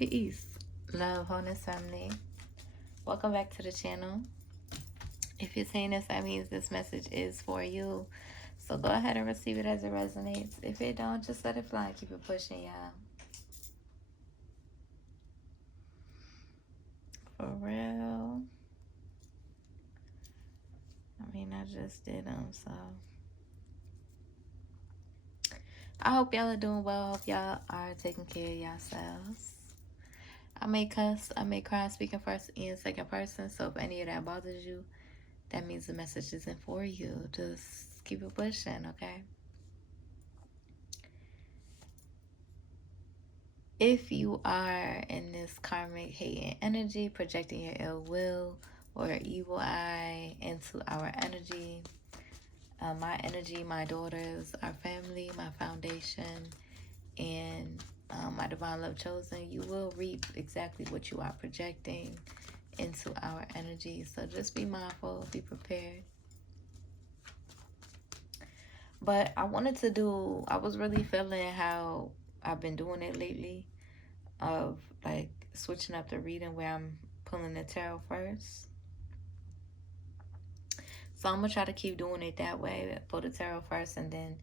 Peace, love, wholeness, family. Welcome back to the channel. If you're seeing this, that means this message is for you. So go ahead and receive it as it resonates. If it don't, just let it fly and keep it pushing, y'all. For real. I mean, I just did them, so. I hope y'all are doing well. I hope y'all are taking care of yourselves. I may cuss, I may cry speaking first and second person. So if any of that bothers you, that means the message isn't for you. Just keep it pushing, okay? If you are in this karmic hating energy, projecting your ill will or your evil eye into our energy, my energy, my daughters, our family, my foundation, and my divine love chosen, you will reap exactly what you are projecting into our energy. So just be mindful, be prepared. But I was really feeling how I've been doing it lately, of like switching up the reading where I'm pulling the tarot first. So I'm gonna try to keep doing it that way. Pull the tarot first and then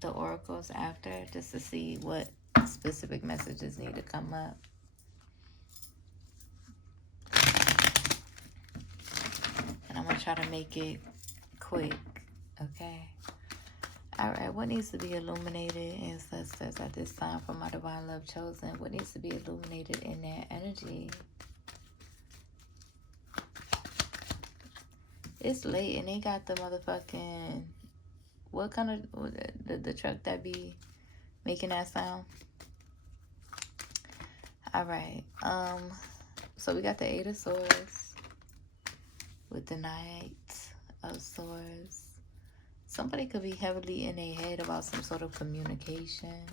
the oracles after, just to see what specific messages need to come up. And I'm gonna try to make it quick, okay? Alright, what needs to be illuminated, ancestors, at this time for my divine love chosen? What needs to be illuminated in their energy? It's late and they got the motherfucking, what kind of, the truck that be making that sound? Alright, so we got the Eight of Swords with the Knight of Swords. Somebody could be heavily in their head about some sort of communication.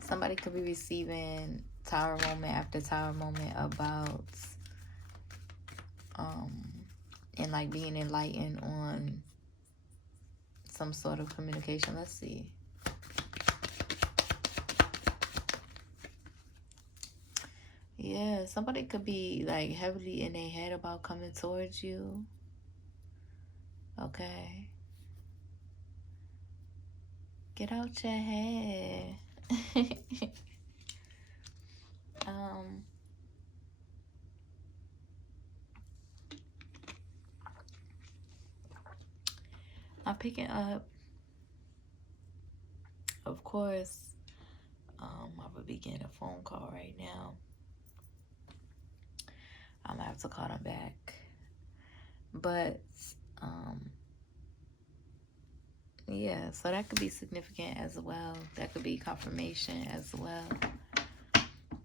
Somebody could be receiving tower moment after tower moment about and like being enlightened on some sort of communication. Let's see. Yeah, somebody could be like heavily in their head about coming towards you. Okay. Get out your head. I'm picking up, of course, I would be getting a phone call right now. I'm gonna have to call them back. But, yeah, so that could be significant as well. That could be confirmation as well.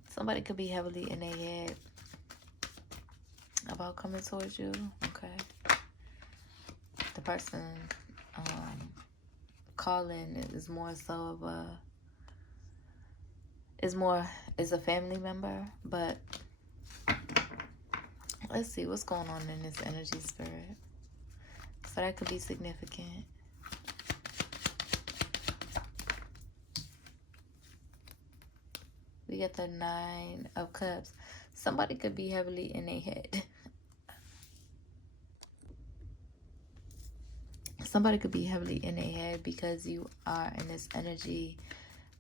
Somebody could be heavily in their head about coming towards you, okay? The person calling is more so of a, is a family member, but let's see what's going on in this energy, spirit. So that could be significant. We get the Nine of Cups. Somebody could be heavily in their head. Somebody could be heavily in their head because you are in this energy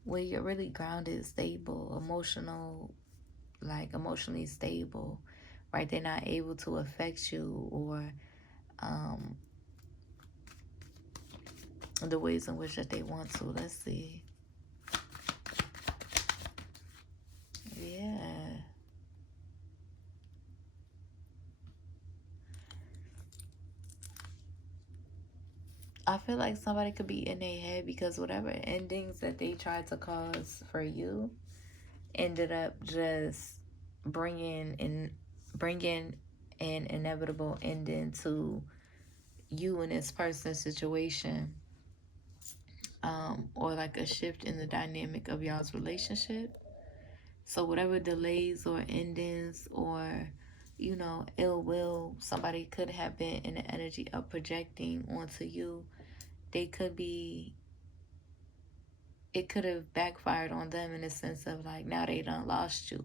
where you're really grounded, stable, emotionally stable, right? They're not able to affect you or the ways in which that they want to. Let's see. Yeah. I feel like somebody could be in their head because whatever endings that they tried to cause for you ended up just bringing an inevitable ending to you and this person's situation, or like a shift in the dynamic of y'all's relationship. So whatever delays or endings or ill will. Somebody could have been in the energy of projecting onto you. They could be, it could have backfired on them in the sense of like, now they done lost you.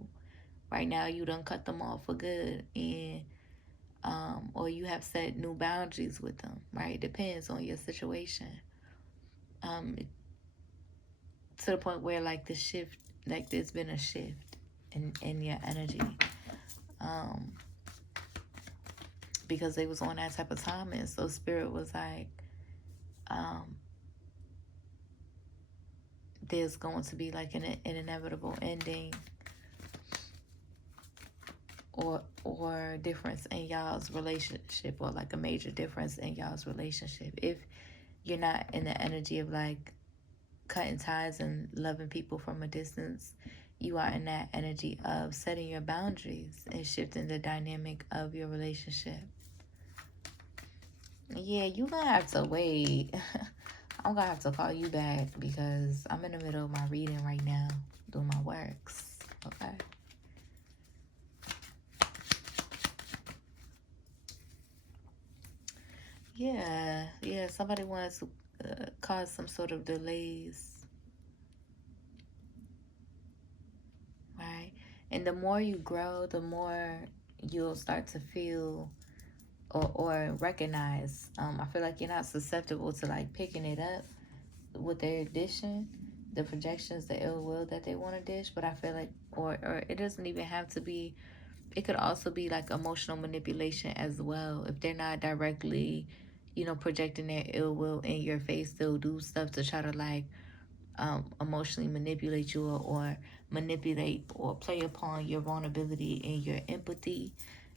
Right now you done cut them off for good, and or you have set new boundaries with them, right? Depends on your situation. Um, to the point where like the shift, like there's been a shift in your energy. Um, because they was on that type of time, and so spirit was like, um, there's going to be like an inevitable ending or difference in y'all's relationship, or like a major difference in y'all's relationship, if you're not in the energy of like cutting ties and loving people from a distance. You are in that energy of setting your boundaries and shifting the dynamic of your relationship. Yeah, you gonna have to wait. I'm gonna have to call you back because I'm in the middle of my reading right now, doing my works. Okay. Yeah. Somebody wants to cause some sort of delays, right? And the more you grow, the more you'll start to feel or recognize. I feel like you're not susceptible to like picking it up with their addition, the projections, the ill will that they want to dish. But I feel like, or it doesn't even have to be. It could also be like emotional manipulation as well. If they're not directly, projecting their ill will in your face, they'll do stuff to try to like emotionally manipulate you, or manipulate or play upon your vulnerability and your empathy,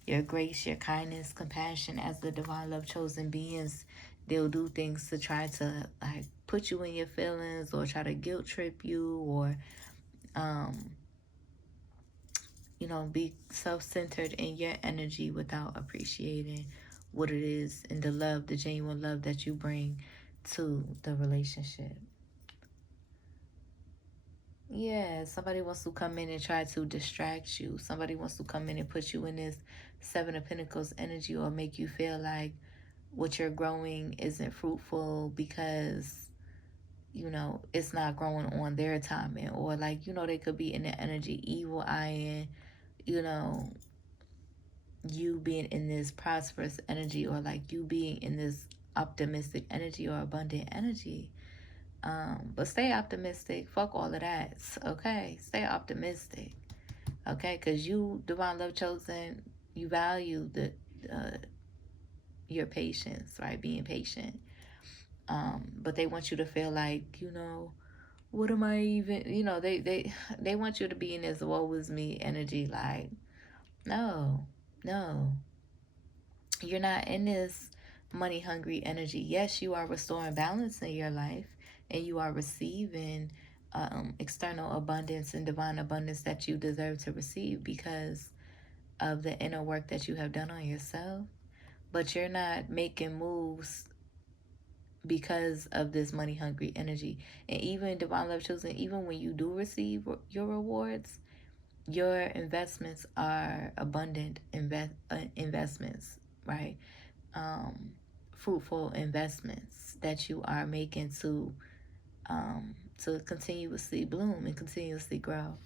your grace, your kindness, compassion as the divine love chosen beings. They'll do things to try to like put you in your feelings, or try to guilt trip you, or um, be self-centered in your energy without appreciating what it is and the love, the genuine love that you bring to the relationship. Yeah, somebody wants to come in and try to distract you. Somebody wants to come in and put you in this Seven of Pentacles energy, or make you feel like what you're growing isn't fruitful because, it's not growing on their timing. Or like, they could be in the energy evil eyeing, you know, you being in this prosperous energy, or like you being in this optimistic energy or abundant energy. But stay optimistic. Fuck all of that. Okay? Stay optimistic. Okay? Because you, divine love chosen, you value uh, your patience, right? Being patient. But they want you to feel like, what am I even, they want you to be in this woe is me energy. Like, no, no. You're not in this money hungry energy. Yes, you are restoring balance in your life, and you are receiving external abundance and divine abundance that you deserve to receive because of the inner work that you have done on yourself. But you're not making moves because of this money hungry energy. And even divine love chosen, even when you do receive your rewards, your investments are abundant investments, right? Fruitful investments that you are making to continuously bloom and continuously grow.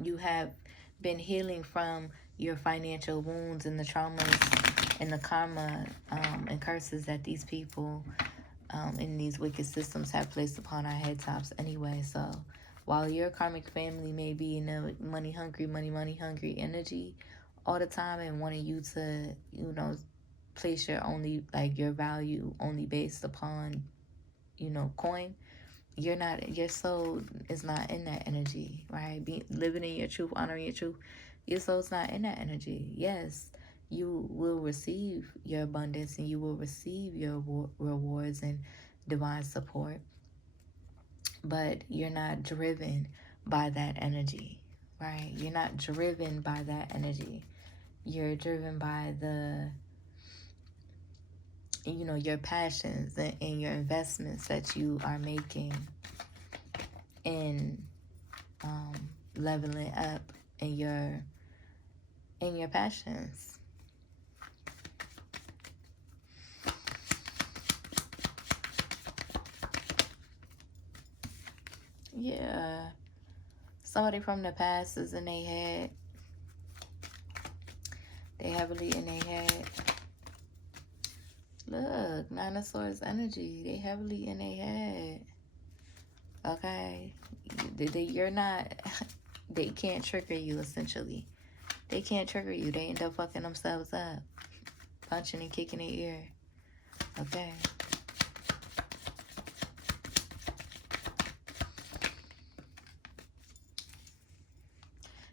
You have been healing from your financial wounds and the traumas and the karma and curses that these people in these wicked systems have placed upon our head tops anyway. So while your karmic family may be in a money hungry energy all the time, and wanting you to, place your only, like your value only based upon, coin, your soul is not in that energy, right? Living in your truth, honoring your truth, your soul's not in that energy. Yes, you will receive your abundance, and you will receive your rewards and divine support, but you're not driven by that energy, right? You're not driven by that energy. You're driven by your passions and your investments that you are making in leveling up in your passions. Yeah. Somebody from the past is in their head. They heavily in their head. Look, Nine of Swords energy. They heavily in their head. Okay? You're not... They can't trigger you, essentially. They can't trigger you. They end up fucking themselves up. Punching and kicking their ear. Okay?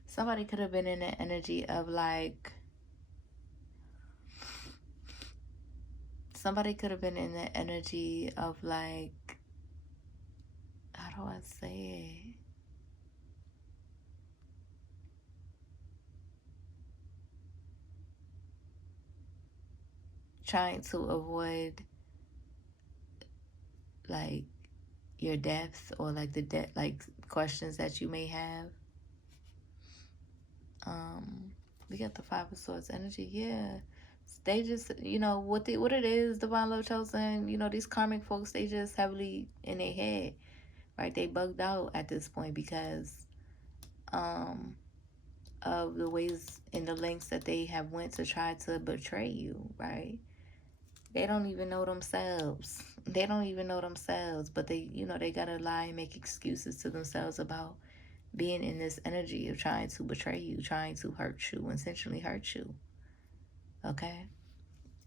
Somebody could have been in the energy of like... Somebody could have been in the energy of like... How do I say it? Trying to avoid like your depth or like the like questions that you may have. We got the Five of Swords energy. Yeah, they just, you know, what it is, Divine Love Chosen, you know, these karmic folks, they just heavily in their head, right? They bugged out at this point because of the ways and the lengths that they have went to try to betray you, right? They don't even know themselves. They don't even know themselves, but they, you know, they gotta lie and make excuses to themselves about being in this energy of trying to betray you, trying to hurt you, intentionally hurt you. Okay?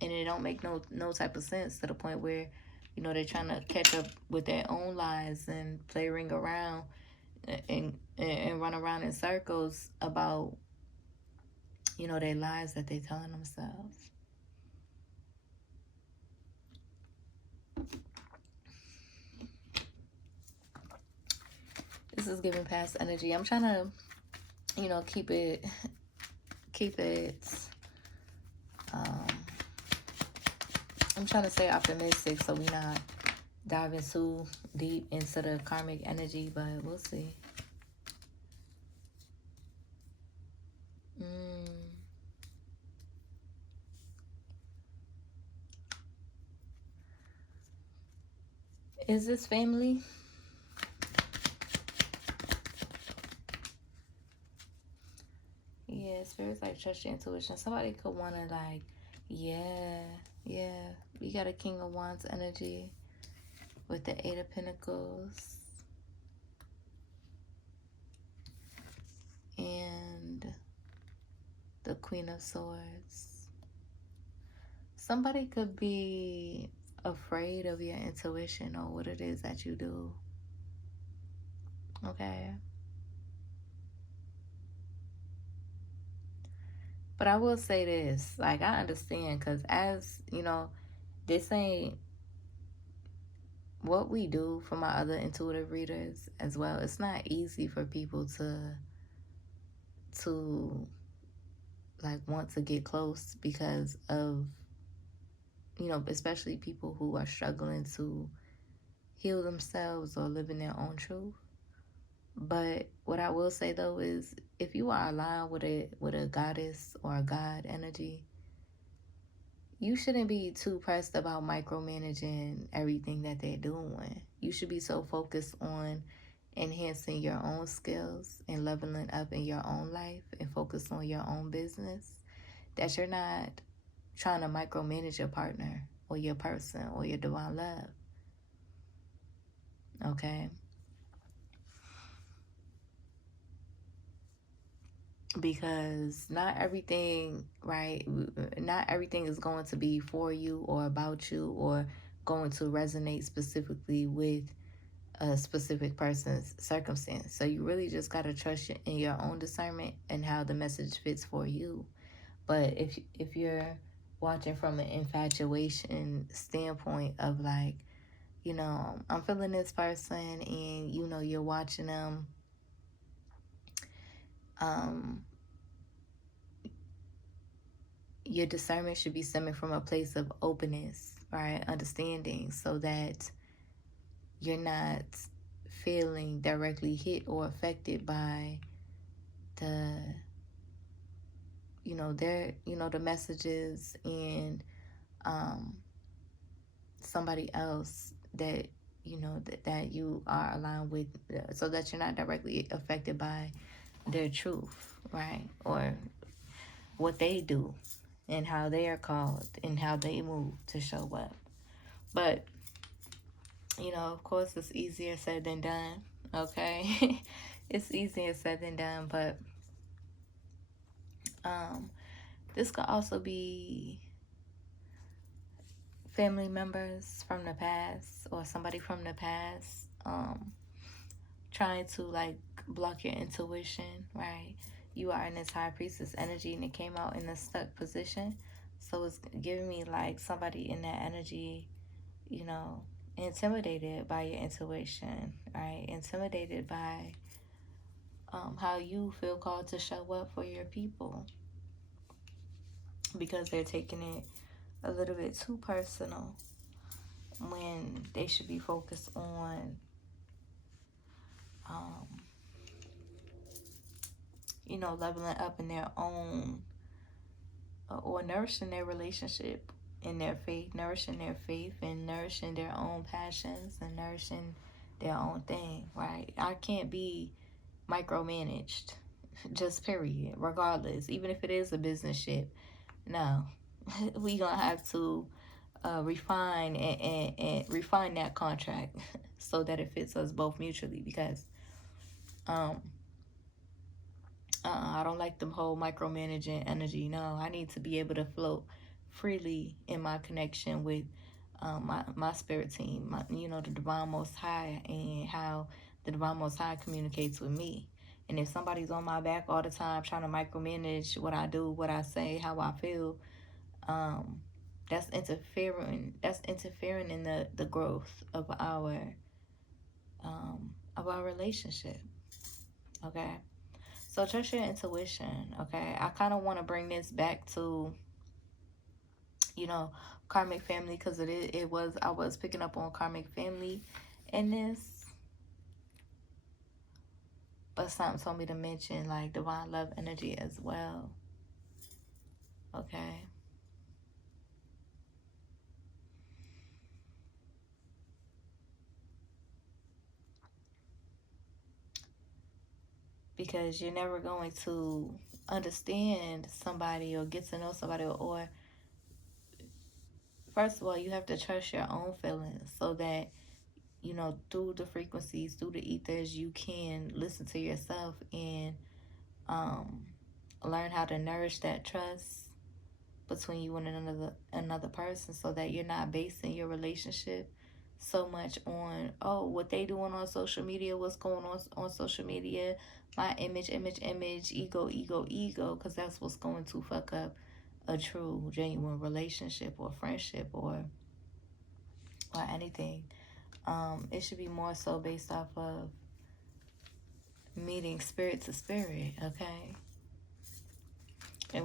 And it don't make no type of sense to the point where, you know, they're trying to catch up with their own lies and play ring around and run around in circles about, you know, their lies that they're telling themselves. This is giving past energy. I'm trying to, you know, keep it I'm trying to stay optimistic so we not diving too deep into the karmic energy, but we'll see. Is this family? Yeah, spirits like trust your intuition. Somebody could want to like, yeah. We got a King of Wands energy with the Eight of Pentacles. And the Queen of Swords. Somebody could be afraid of your intuition or what it is that you do. Okay? But I will say this, like, I understand, because as, you know, this ain't what we do for my other intuitive readers as well. It's not easy for people to like want to get close because of, you know, especially people who are struggling to heal themselves or live in their own truth. But what I will say though is, if you are aligned with a goddess or a god energy, you shouldn't be too pressed about micromanaging everything that they're doing. You should be so focused on enhancing your own skills and leveling up in your own life and focus on your own business that you're not trying to micromanage your partner or your person or your divine love. Okay? Because not everything, right? Not everything is going to be for you or about you or going to resonate specifically with a specific person's circumstance. So you really just got to trust in your own discernment and how the message fits for you. But if you're watching from an infatuation standpoint of like, you know, I'm feeling this person and, you know, you're watching them, your discernment should be stemming from a place of openness, right? Understanding, so that you're not feeling directly hit or affected by the, the messages and somebody else that, that you are aligned with, so that you're not directly affected by their truth, right? Or what they do and how they are called and how they move to show up. But, of course, it's easier said than done, okay? It's easier said than done, but this could also be family members from the past or somebody from the past trying to like block your intuition, right? You are in this high priestess energy and it came out in a stuck position. So it's giving me like somebody in that energy, intimidated by your intuition, right? Intimidated by how you feel called to show up for your people, because they're taking it a little bit too personal when they should be focused on leveling up in their own, or nourishing their relationship in their faith, nourishing their faith and nourishing their own passions and nourishing their own thing, right? I can't be micromanaged, just period, regardless, even if it is a business ship. No, we gonna have to refine and refine that contract so that it fits us both mutually, because I don't like the whole micromanaging energy. No, I need to be able to float freely in my connection with my spirit team, the Divine Most High, and how the Divine Most High communicates with me. And if somebody's on my back all the time trying to micromanage what I do, what I say, how I feel, that's interfering. That's interfering in the growth of our relationship. Okay. So trust your intuition, okay? I kind of want to bring this back to, karmic family, because I was picking up on karmic family in this, but something told me to mention like divine love energy as well, okay? Because you're never going to understand somebody or get to know somebody, or first of all, you have to trust your own feelings so that, through the frequencies, through the ethers, you can listen to yourself and learn how to nourish that trust between you and another person, so that you're not basing your relationship so much on, oh, what they doing on social media, what's going on social media, my image, ego, because that's what's going to fuck up a true, genuine relationship or friendship or anything. It should be more so based off of meeting spirit to spirit, okay? And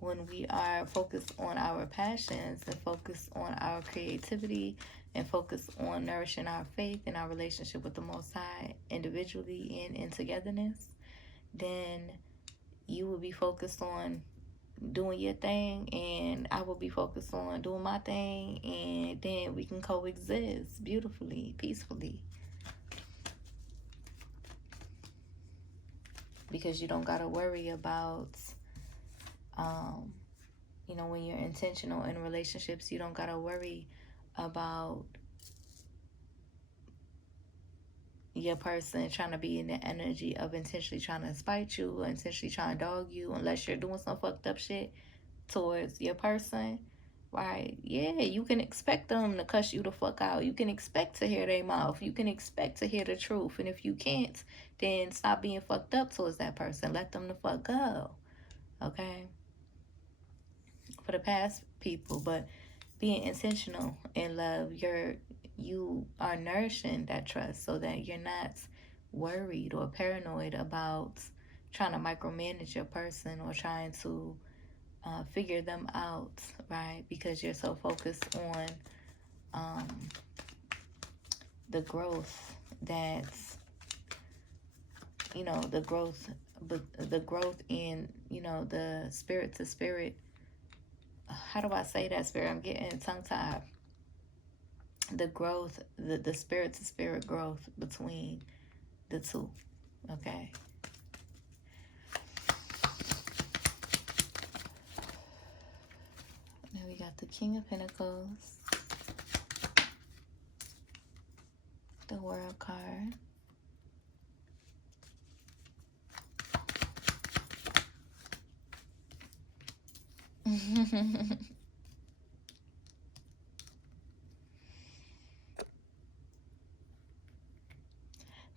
when we are focused on our passions and focused on our creativity and focused on nourishing our faith and our relationship with the Most High individually and in togetherness, then you will be focused on doing your thing and I will be focused on doing my thing, and then we can coexist beautifully, peacefully. Because you don't got to worry about when you're intentional in relationships, you don't gotta worry about your person trying to be in the energy of intentionally trying to spite you or intentionally trying to dog you, unless you're doing some fucked up shit towards your person, right? Yeah, you can expect them to cuss you the fuck out. You can expect to hear their mouth. You can expect to hear the truth. And if you can't, then stop being fucked up towards that person. Let them the fuck go, okay? For the past people, but being intentional in love, you are nourishing that trust so that you're not worried or paranoid about trying to micromanage your person or trying to figure them out, right? Because you're so focused on the growth that's, you know, the growth, but the growth in, you know, the spirit to spirit. How do I say that, spirit? I'm getting tongue tied. The growth, the spirit to spirit growth between the two. Okay. Now we got the King of Pentacles, the World card,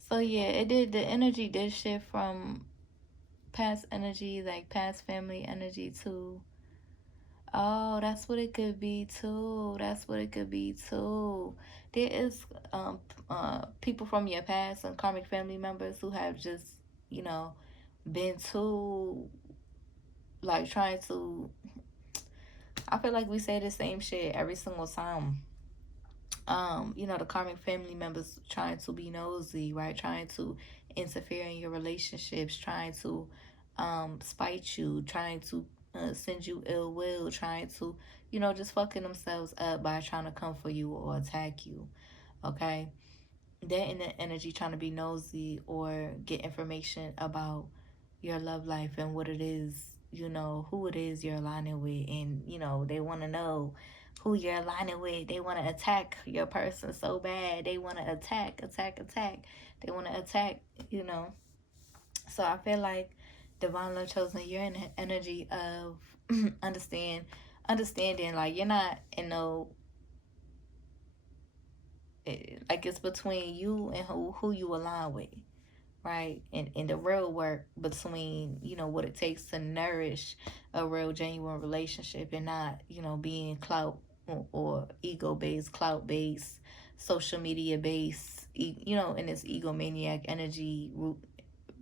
so yeah, it did, the energy did shift from past energy, like past family energy, to, oh, that's what it could be too. That's what it could be too. There is people from your past and karmic family members who have just, you know, been too, like, trying to, I feel like we say the same shit every single time. You know, the karmic family members trying to be nosy, right? Trying to interfere in your relationships, trying to spite you, trying to send you ill will, trying to, you know, just fucking themselves up by trying to come for you or attack you. Okay? They're in the energy trying to be nosy or get information about your love life and what it is, you know, who it is you're aligning with. And, you know, they want to know who you're aligning with. They want to attack your person so bad. They want to attack. They want to attack, you know. So I feel like Divine Love Chosen, you're in the energy of understanding, like, you're not in no, like, it's between you and who you align with, right? And the real work between, you know, what it takes to nourish a real genuine relationship, and not, you know, being clout or ego based, clout based, social media based, you know, in this egomaniac energy,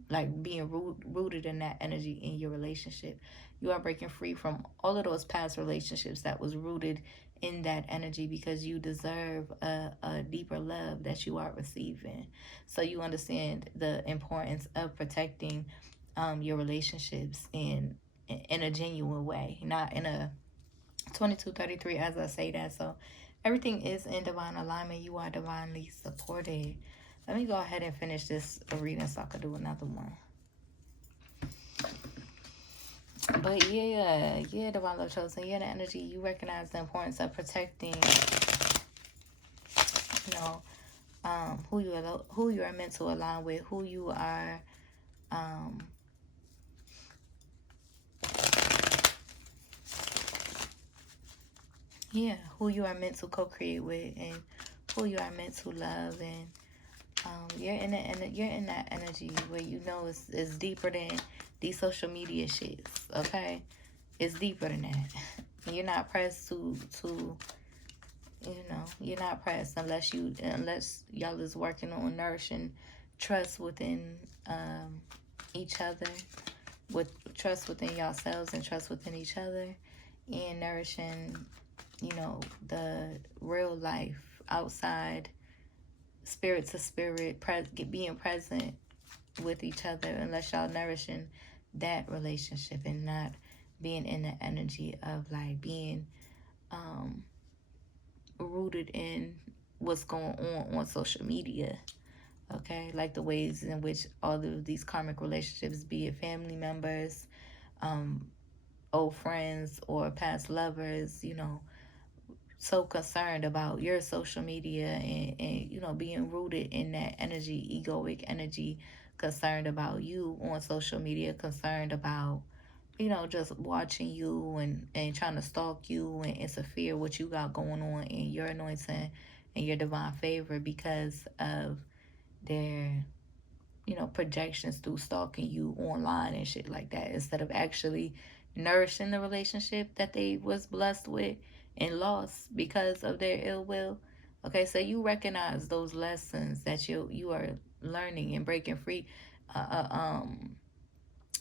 like being rooted in that energy in your relationship. You are breaking free from all of those past relationships that was rooted in that energy, because you deserve a deeper love that you are receiving. So you understand the importance of protecting your relationships in a genuine way, not in a 2233 as I say that. So everything is in divine alignment. You are divinely supported. Let me go ahead and finish this reading so I could do another one. But yeah, Divine Love Chosen, yeah, the energy, you recognize the importance of protecting, you know, who you are meant to align with, who you are, yeah, who you are meant to co-create with, and who you are meant to love. And you're in that energy where, you know, it's deeper than these social media shits. Okay, it's deeper than that. You're not pressed to you know, you're not pressed unless y'all is working on nourishing trust within each other, with trust within yourselves and trust within each other, and nourishing, you know, the real life outside, spirit to spirit, being present with each other, unless y'all nourishing that relationship and not being in the energy of, like, being rooted in what's going on social media. Okay, like the ways in which all of these karmic relationships, be it family members, old friends, or past lovers, you know, so concerned about your social media, and you know, being rooted in that energy, egoic energy, concerned about you on social media, concerned about, you know, just watching you and trying to stalk you and interfere what you got going on in your anointing and your divine favor, because of their, you know, projections through stalking you online and shit like that, instead of actually nourishing the relationship that they was blessed with and lost because of their ill will. Okay, so you recognize those lessons that you are learning and breaking free, uh, uh, um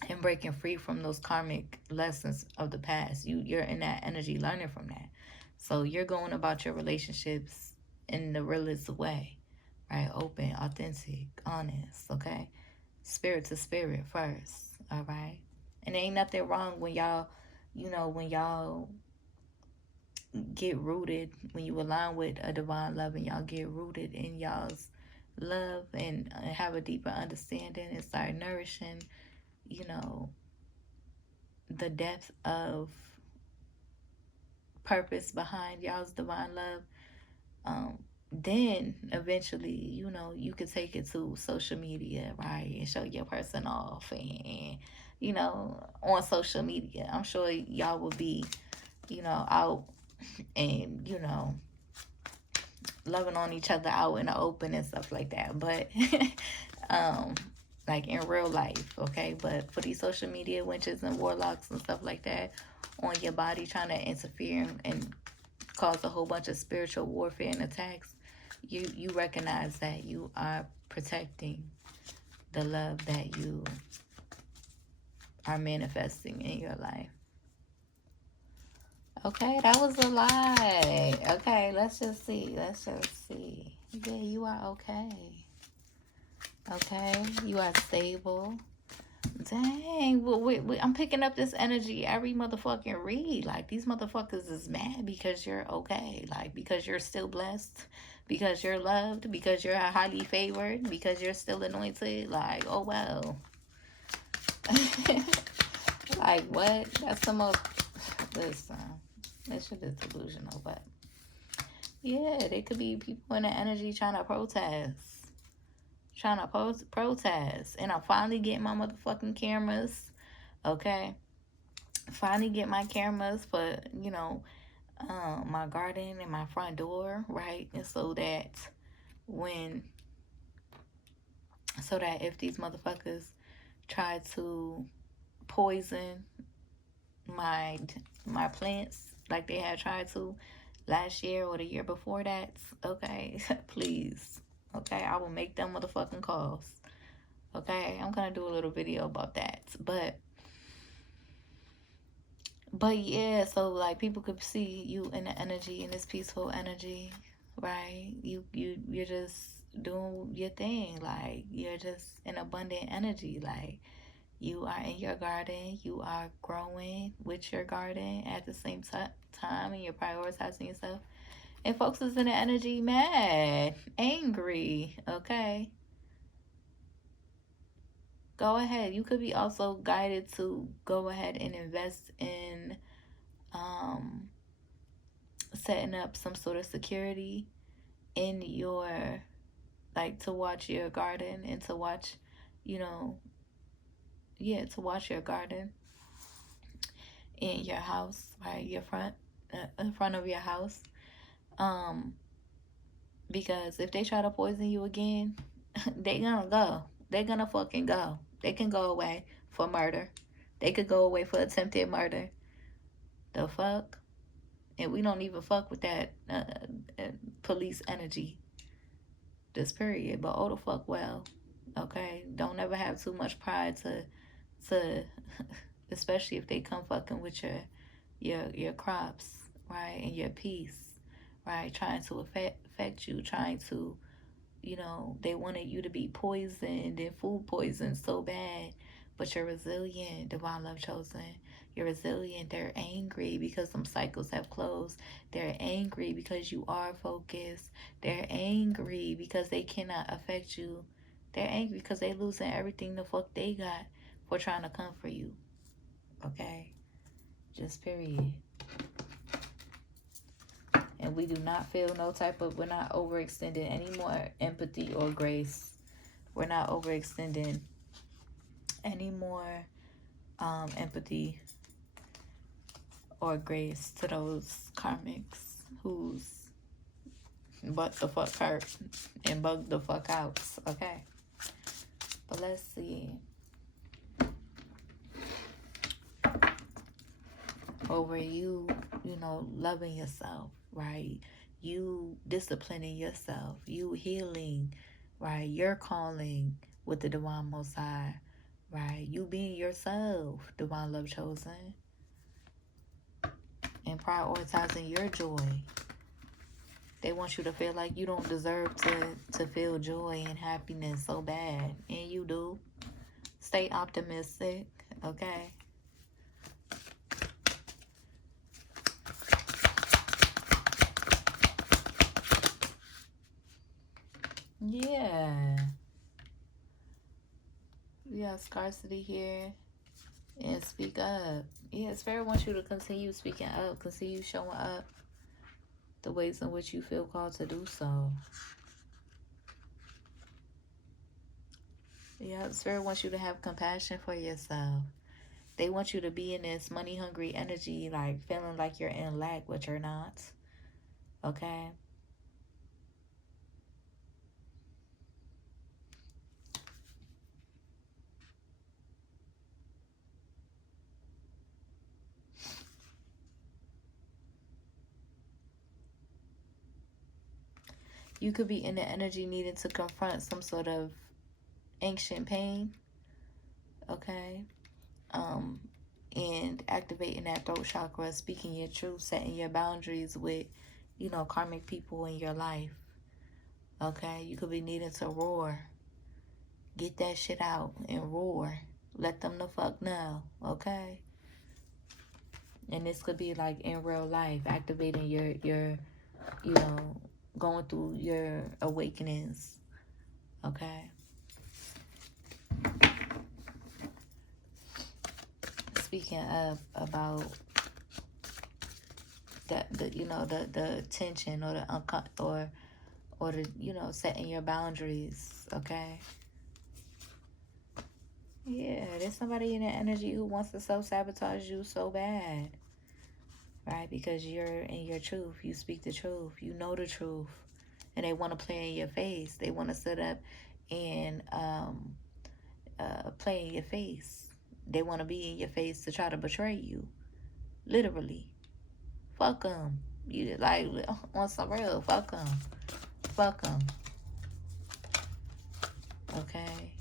and breaking free from those karmic lessons of the past. You're in that energy learning from that. So you're going about your relationships in the realest way, right? Open, authentic, honest, okay? Spirit to spirit first, all right? And there ain't nothing wrong when y'all, when y'all get rooted, when you align with a divine love and y'all get rooted in y'all's love and have a deeper understanding and start nourishing, you know, the depth of purpose behind y'all's divine love, then eventually, you could take it to social media, right? And show your person off and on social media. I'm sure y'all will be, out and, loving on each other out in the open and stuff like that. But um like in real life, okay? But for these social media witches and warlocks and stuff like that on your body trying to interfere and cause a whole bunch of spiritual warfare and attacks, you recognize that you are protecting the love that you are manifesting in your life. Okay, that was a lie. Okay, let's just see. Yeah, you are okay. Okay, you are stable. Dang, I'm picking up this energy every motherfucking read. Like, these motherfuckers is mad because you're okay. Like, because you're still blessed. Because you're loved. Because you're highly favored. Because you're still anointed. Like, oh, well. Like, what? That's the most... Listen, this shit is delusional, but... Yeah, there could be people in the energy trying to protest. Protest. And I'm finally getting my motherfucking cameras. Okay? Finally get my cameras for, my garden and my front door, right? And so that if these motherfuckers try to poison my plants like they had tried to last year or the year before that, okay, please, okay, I will make them motherfucking calls. Okay, I'm gonna do a little video about that, but yeah, so like people could see you in the energy, in this peaceful energy, right? You're just doing your thing, like you're just in abundant energy, like you are in your garden, you are growing with your garden at the same time, and you're prioritizing yourself. And folks is in the energy mad, angry, okay? Go ahead. You could be also guided to go ahead and invest in setting up some sort of security in your, like, to watch your garden and to watch, to watch your garden in your house, right? Your front, in front of your house. Because if they try to poison you again, they gonna go. They're gonna fucking go. They can go away for murder. They could go away for attempted murder. The fuck? And we don't even fuck with that police energy this period. But oh the fuck well. Okay? Don't ever have too much pride to especially if they come fucking with your crops, right? And your peace, right? Trying to affect you, trying to, they wanted you to be poisoned and food poisoned so bad, but you're resilient, divine love chosen. You're resilient. They're angry because some cycles have closed. They're angry because you are focused. They're angry because they cannot affect you. They're angry because they losing everything the fuck they got for trying to come for you. Okay? Just period. And we do not feel we're not overextending any more empathy or grace. We're not overextending any more empathy or grace to those karmics who's butt the fuck hurt and bug the fuck out. Okay? But let's see. Over you, loving yourself, right? You disciplining yourself, you healing, right? You're calling with the divine most high, right? You being yourself, divine love chosen, and prioritizing your joy, They want you to feel like you don't deserve to feel joy and happiness so bad. And you do. Stay optimistic, okay? Yeah. We got scarcity here. And speak up. Yeah, Spirit wants you to continue speaking up. Continue showing up the ways in which you feel called to do so. Yeah, Spirit wants you to have compassion for yourself. They want you to be in this money hungry energy, like feeling like you're in lack, but you're not. Okay? You could be in the energy needing to confront some sort of ancient pain. Okay? And activating that throat chakra, speaking your truth, setting your boundaries with, karmic people in your life. Okay? You could be needing to roar. Get that shit out and roar. Let them the fuck know. Okay? And this could be like in real life, activating your going through your awakenings. Okay? Speaking up about the tension or the setting your boundaries. Okay? Yeah, there's somebody in the energy who wants to self-sabotage you so bad, right? Because you're in your truth. You speak the truth. You know the truth. And they want to play in your face. They want to sit up and play in your face. They want to be in your face to try to betray you. Literally. Fuck them. You like, on some real, fuck them. Fuck them. Okay?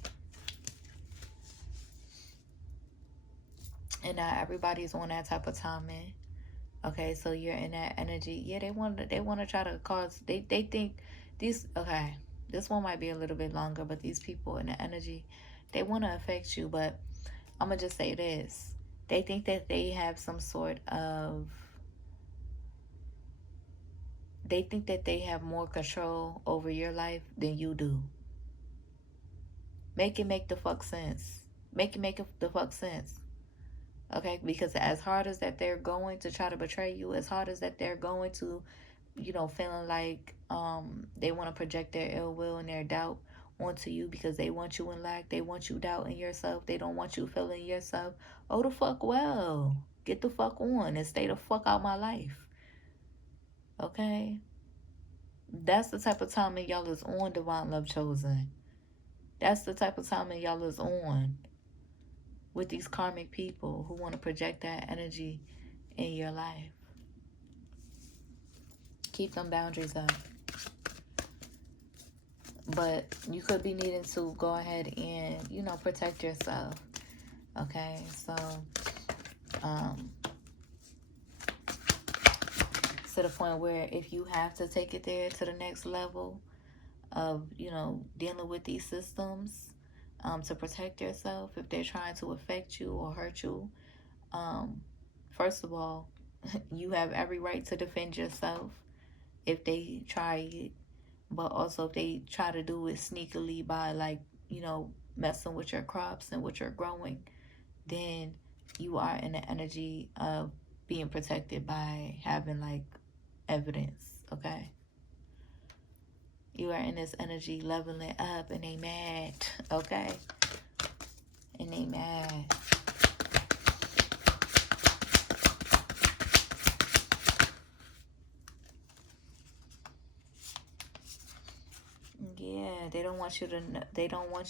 And not everybody's on that type of timing. Okay, so you're in that energy. Yeah, they want to try to cause, they think these, okay, this one might be a little bit longer, but these people in the energy, they want to affect you. But I'm gonna just say this. They think that they have some sort of, they think that they have more control over your life than you do. Make it make the fuck sense. Make it the fuck sense. Okay, because as hard as that they're going to try to betray you, as hard as that they're going to, feeling like they want to project their ill will and their doubt onto you because they want you in lack, they want you doubting yourself, they don't want you feeling yourself. Oh, the fuck well. Get the fuck on and stay the fuck out my life. Okay? That's the type of timing y'all is on, Divine Love Chosen. That's the type of timing y'all is on with these karmic people who want to project that energy in your life. Keep them boundaries up. But you could be needing to go ahead and, protect yourself. Okay, so to the point where if you have to take it there to the next level of, dealing with these systems to protect yourself, if they're trying to affect you or hurt you, first of all, you have every right to defend yourself if they try it. But also if they try to do it sneakily by messing with your crops and what you're growing, then you are in the energy of being protected by having evidence. Okay? You are in this energy leveling up and they mad. Okay? And they mad. Yeah, they don't want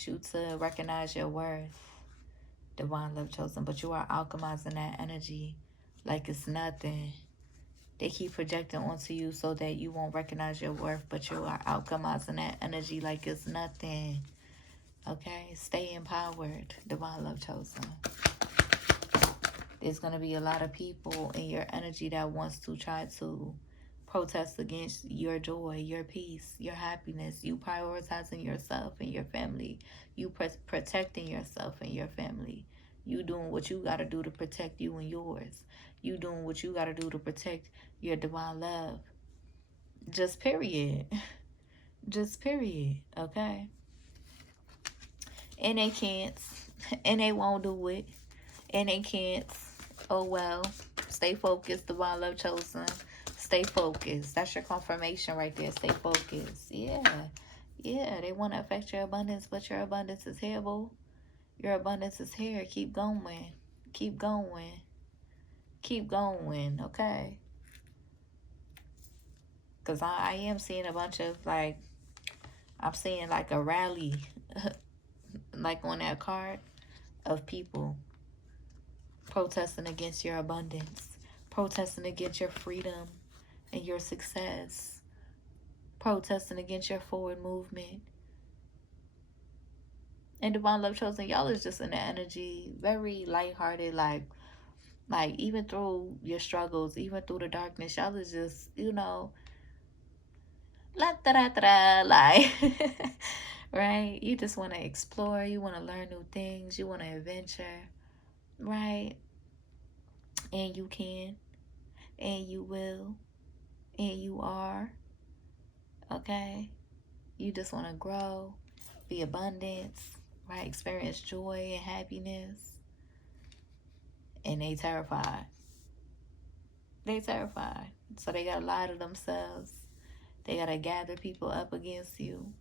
you to recognize your worth, Divine Love Chosen, but you are alchemizing that energy like it's nothing. They keep projecting onto you so that you won't recognize your worth, but you are alchemizing that energy like it's nothing. Okay? Stay empowered, Divine Love Chosen. There's going to be a lot of people in your energy that wants to try to protest against your joy, your peace, your happiness, you prioritizing yourself and your family, you protecting yourself and your family, you doing what you got to do to protect you and yours, you doing what you got to do to protect your divine love. Just period. Just period. Okay? And they can't. And they won't do it. And they can't. Oh well. Stay focused, divine love chosen. Stay focused. That's your confirmation right there. Stay focused. Yeah. Yeah. They want to affect your abundance, but your abundance is here, boo. Your abundance is here. Keep going. Keep going. Keep going. Okay. Because I am seeing a bunch of like, I'm seeing like a rally, like on that card, of people protesting against your abundance, protesting against your freedom and your success, protesting against your forward movement. And divine love chosen, y'all is just in the energy, very lighthearted, like even through your struggles, even through the darkness, y'all is just, la da da da, like right? You just want to explore, you want to learn new things, you want to adventure, right? And you can, and you will, and you are. Okay? You just want to grow, be abundance, right? Experience joy and happiness. And they terrified. They terrified. So they got to lie to themselves. They got to gather people up against you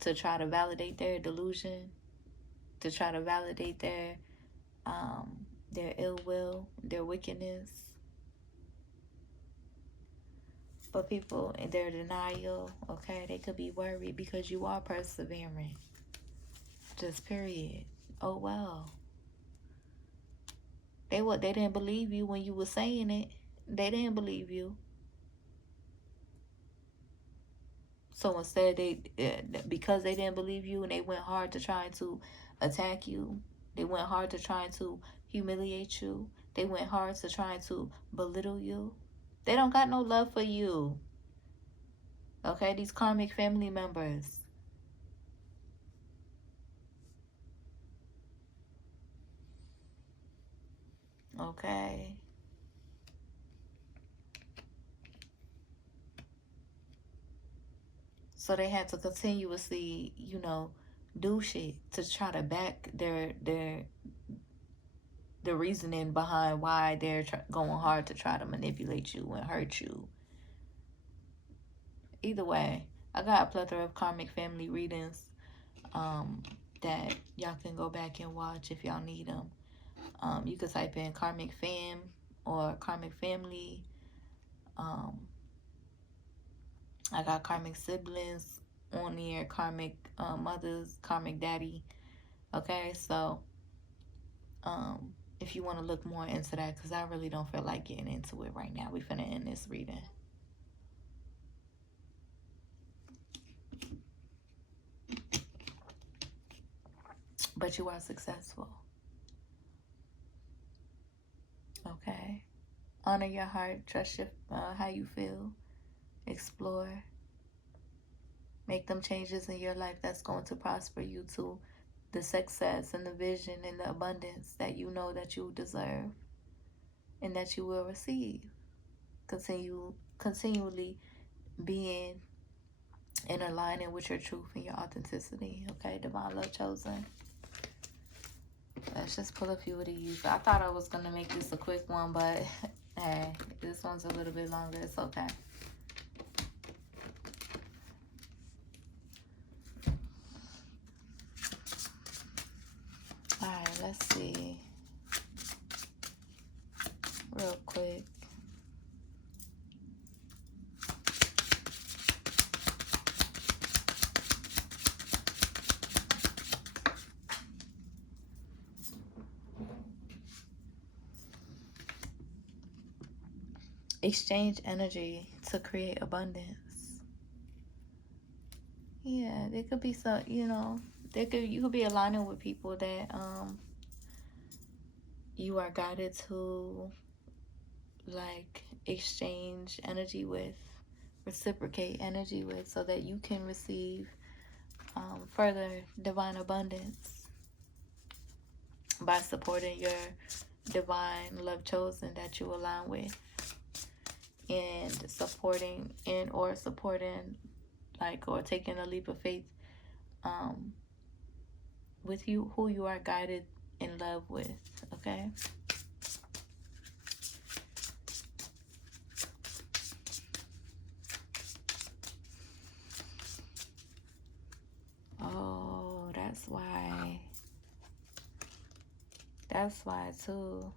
to try to validate their delusion, to try to validate their ill will, their wickedness. But people in their denial, okay, they could be worried because you are persevering. Just period. Oh well. They didn't believe you when you were saying it. They didn't believe you. So instead, because they didn't believe you and they went hard to try to attack you. They went hard to try to humiliate you. They went hard to try to belittle you. They don't got no love for you. Okay, these karmic family members. Okay. So they had to continuously, do shit to try to back the reasoning behind why they're going hard to try to manipulate you and hurt you. Either way, I got a plethora of karmic family readings that y'all can go back and watch if y'all need them. You could type in karmic fam or karmic family. I got karmic siblings on there, karmic mothers, karmic daddy. Okay, so if you want to look more into that, because I really don't feel like getting into it right now. We finna end this reading. But you are successful. Okay. Honor your heart. Trust your how you feel. Explore. Make them changes in your life that's going to prosper you to the success and the vision and the abundance that you know that you deserve and that you will receive. Continually being in aligning with your truth and your authenticity. Okay, divine love chosen. Let's just pull a few of these. I thought I was gonna make this a quick one, but hey, this one's a little bit longer. It's okay. All right, let's see. Real quick. Exchange energy to create abundance. Yeah, there could be some, you could be aligning with people that you are guided to like exchange energy with, reciprocate energy with, so that you can receive further divine abundance by supporting your divine love chosen that you align with, and supporting like, or taking a leap of faith with you, who you are guided in love with. Okay. Oh, that's why. That's why too.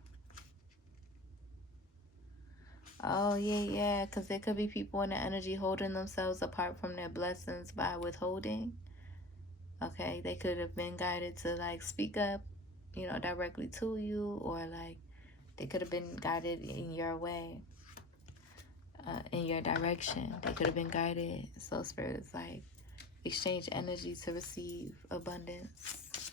Oh, yeah. Because there could be people in the energy holding themselves apart from their blessings by withholding. Okay. They could have been guided to, like, speak up, directly to you, or, like, they could have been guided in your way, in your direction. They could have been guided. So Spirit is like, exchange energy to receive abundance.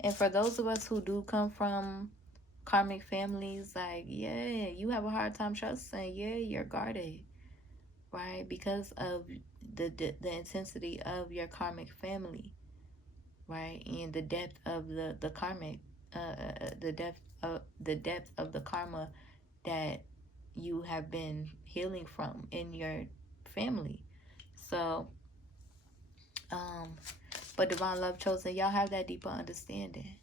And for those of us who do come from karmic families, like, yeah, you have a hard time trusting. Yeah, you're guarded, right? Because of the intensity of your karmic family, right? And the depth of the karmic, the depth of the karma that you have been healing from in your family. So, but divine love chosen, y'all have that deeper understanding.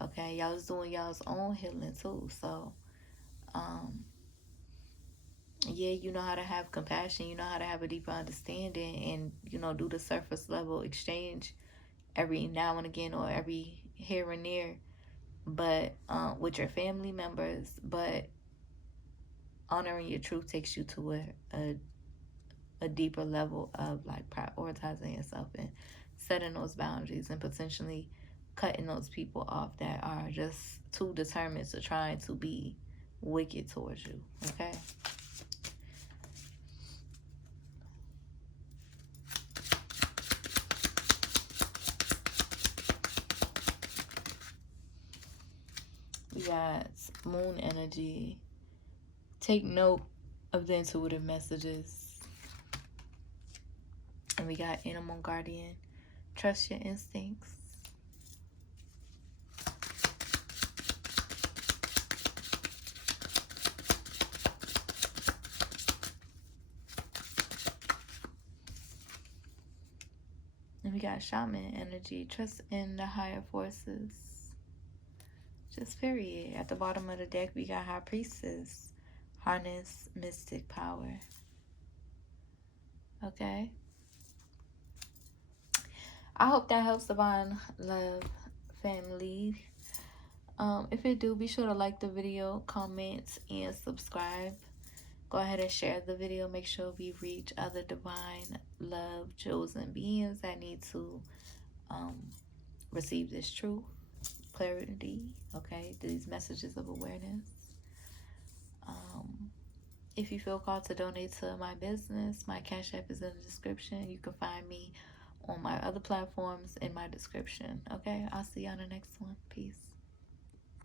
Okay, y'all is doing y'all's own healing too. So, yeah, you know how to have compassion. You know how to have a deeper understanding, and do the surface level exchange every now and again, or every here and there, but with your family members. But honoring your truth takes you to a deeper level of, like, prioritizing yourself and setting those boundaries, and potentially cutting those people off that are just too determined to try to be wicked towards you. Okay. We got moon energy. Take note of the intuitive messages. And we got animal guardian. Trust your instincts. And we got shaman energy. Trust in the higher forces. Just period. At the bottom of the deck, we got high priestess. Harness mystic power. Okay. I hope that helps, divine love family. If it do, be sure to like the video, comment, and subscribe. Go ahead and share the video. Make sure we reach other divine love chosen beings that need to receive this truth, clarity, okay, these messages of awareness. If you feel called to donate to my business, my Cash App is in the description. You can find me on my other platforms in my description. Okay, I'll see you on the next one. Peace.